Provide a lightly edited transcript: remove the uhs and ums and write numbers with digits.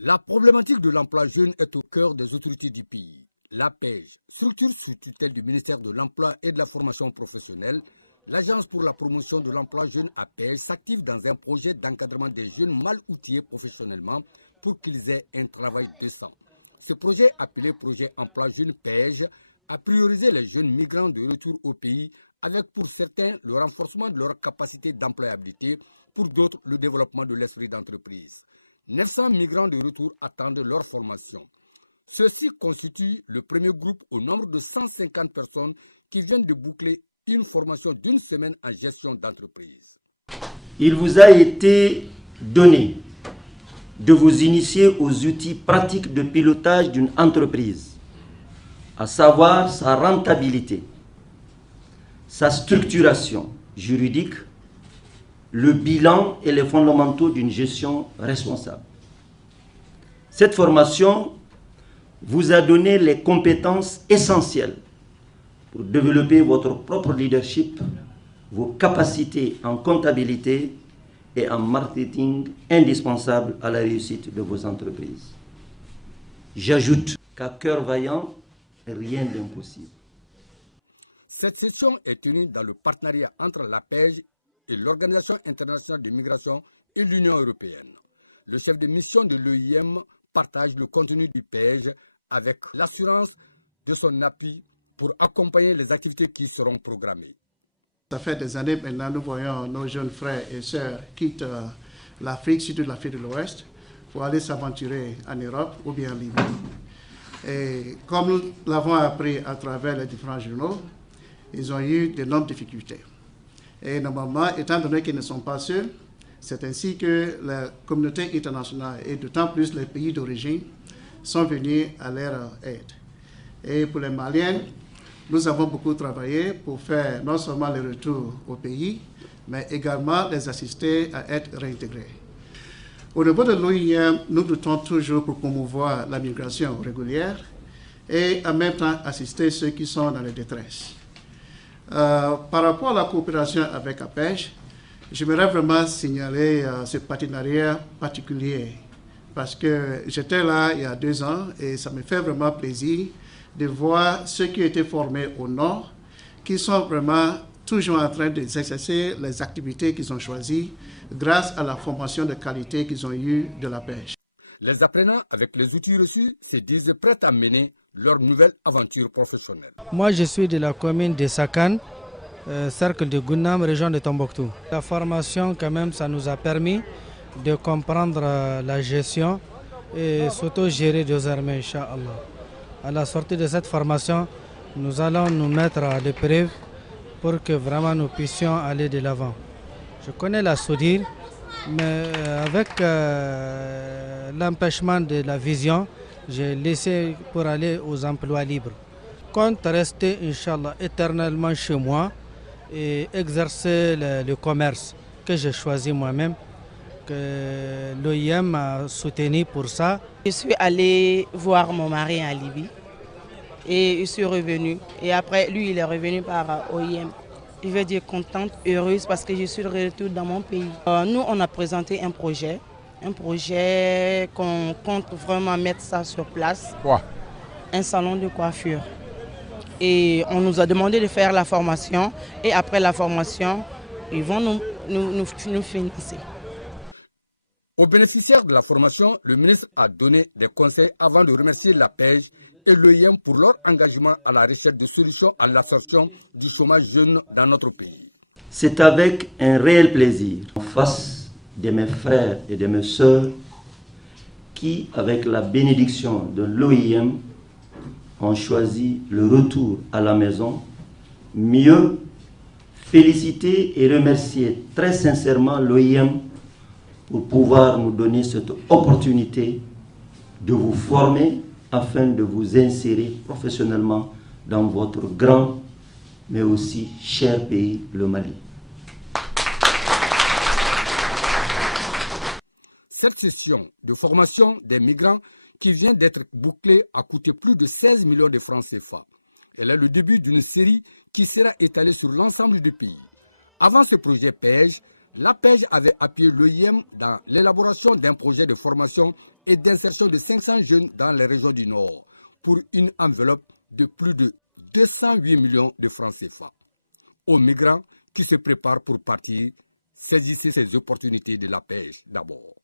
La problématique de l'emploi jeune est au cœur des autorités du pays. L'APEJ, structure sous tutelle du ministère de l'Emploi et de la formation professionnelle, l'Agence pour la promotion de l'emploi jeune APEJ s'active dans un projet d'encadrement des jeunes mal outillés professionnellement pour qu'ils aient un travail décent. Ce projet, appelé Projet Emploi Jeune PEJ, a priorisé les jeunes migrants de retour au pays avec pour certains le renforcement de leur capacité d'employabilité, pour d'autres le développement de l'esprit d'entreprise. 900 migrants de retour attendent leur formation. Ceux-ci constituent le premier groupe au nombre de 150 personnes qui viennent de boucler une formation d'une semaine en gestion d'entreprise. Il vous a été donné de vous initier aux outils pratiques de pilotage d'une entreprise, à savoir sa rentabilité, sa structuration juridique, le bilan et les fondamentaux d'une gestion responsable. Cette formation vous a donné les compétences essentielles pour développer votre propre leadership, vos capacités en comptabilité et en marketing indispensables à la réussite de vos entreprises. J'ajoute qu'à cœur vaillant, rien d'impossible. Cette session est tenue dans le partenariat entre l'APEJ et l'Organisation internationale de migration et l'Union européenne. Le chef de mission de l'OIM partage le contenu du PEJ avec l'assurance de son appui pour accompagner les activités qui seront programmées. Ça fait des années maintenant, nous voyons nos jeunes frères et sœurs quitter l'Afrique, surtout l'Afrique de l'Ouest, pour aller s'aventurer en Europe ou bien en Libye. Et comme nous l'avons appris à travers les différents journaux, ils ont eu d'énormes difficultés. Et normalement, étant donné qu'ils ne sont pas seuls, c'est ainsi que la communauté internationale et d'autant plus les pays d'origine sont venus à leur aide. Et pour les Maliens, nous avons beaucoup travaillé pour faire non seulement le retour au pays, mais également les assister à être réintégrés. Au niveau de l'OIM, nous luttons toujours pour promouvoir la migration régulière et en même temps assister ceux qui sont dans la détresse. Par rapport à la coopération avec APEJ, j'aimerais vraiment signaler ce partenariat particulier parce que j'étais là il y a 2 ans et ça me fait vraiment plaisir de voir ceux qui ont été formés au Nord, qui sont vraiment toujours en train d'exercer les activités qu'ils ont choisies grâce à la formation de qualité qu'ils ont eue de la pêche. Les apprenants, avec les outils reçus, se disent prêts à mener leur nouvelle aventure professionnelle. Moi, je suis de la commune de Sakan, cercle de Gounam, région de Tombouctou. La formation, quand même, ça nous a permis de comprendre la gestion et s'auto-gérer désormais, Inch'Allah. À la sortie de cette formation, nous allons nous mettre à l'épreuve pour que vraiment nous puissions aller de l'avant. Je connais la soudure, mais avec l'empêchement de la vision, j'ai laissé pour aller aux emplois libres. Je compte rester, Inch'Allah, éternellement chez moi et exercer le commerce que j'ai choisi moi-même, que l'OIM m'a soutenu pour ça. Je suis allée voir mon mari en Libye et je suis revenue. Et après, lui, il est revenu par OIM. Je vais dire contente, heureuse parce que je suis de retour dans mon pays. Nous, on a présenté un projet qu'on compte vraiment mettre ça sur place. Quoi? Un salon de coiffure. Et on nous a demandé de faire la formation et après la formation, ils vont nous financer. Aux bénéficiaires de la formation, le ministre a donné des conseils avant de remercier l'APEJ et l'OIM pour leur engagement à la recherche de solutions à l'absorption du chômage jeune dans notre pays. C'est avec un réel plaisir, en face de mes frères et de mes sœurs, qui, avec la bénédiction de l'OIM, ont choisi le retour à la maison, mieux féliciter et remercier très sincèrement l'OIM pour pouvoir nous donner cette opportunité de vous former afin de vous insérer professionnellement dans votre grand mais aussi cher pays, le Mali. Cette session de formation des migrants qui vient d'être bouclée a coûté plus de 16 millions de francs CFA. Elle est le début d'une série qui sera étalée sur l'ensemble du pays. Avant ce projet PEJ, l'APEJ avait appuyé l'OIM dans l'élaboration d'un projet de formation et d'insertion de 500 jeunes dans les régions du Nord pour une enveloppe de plus de 208 millions de francs CFA. Aux migrants qui se préparent pour partir, saisissez ces opportunités de l'APEJ d'abord.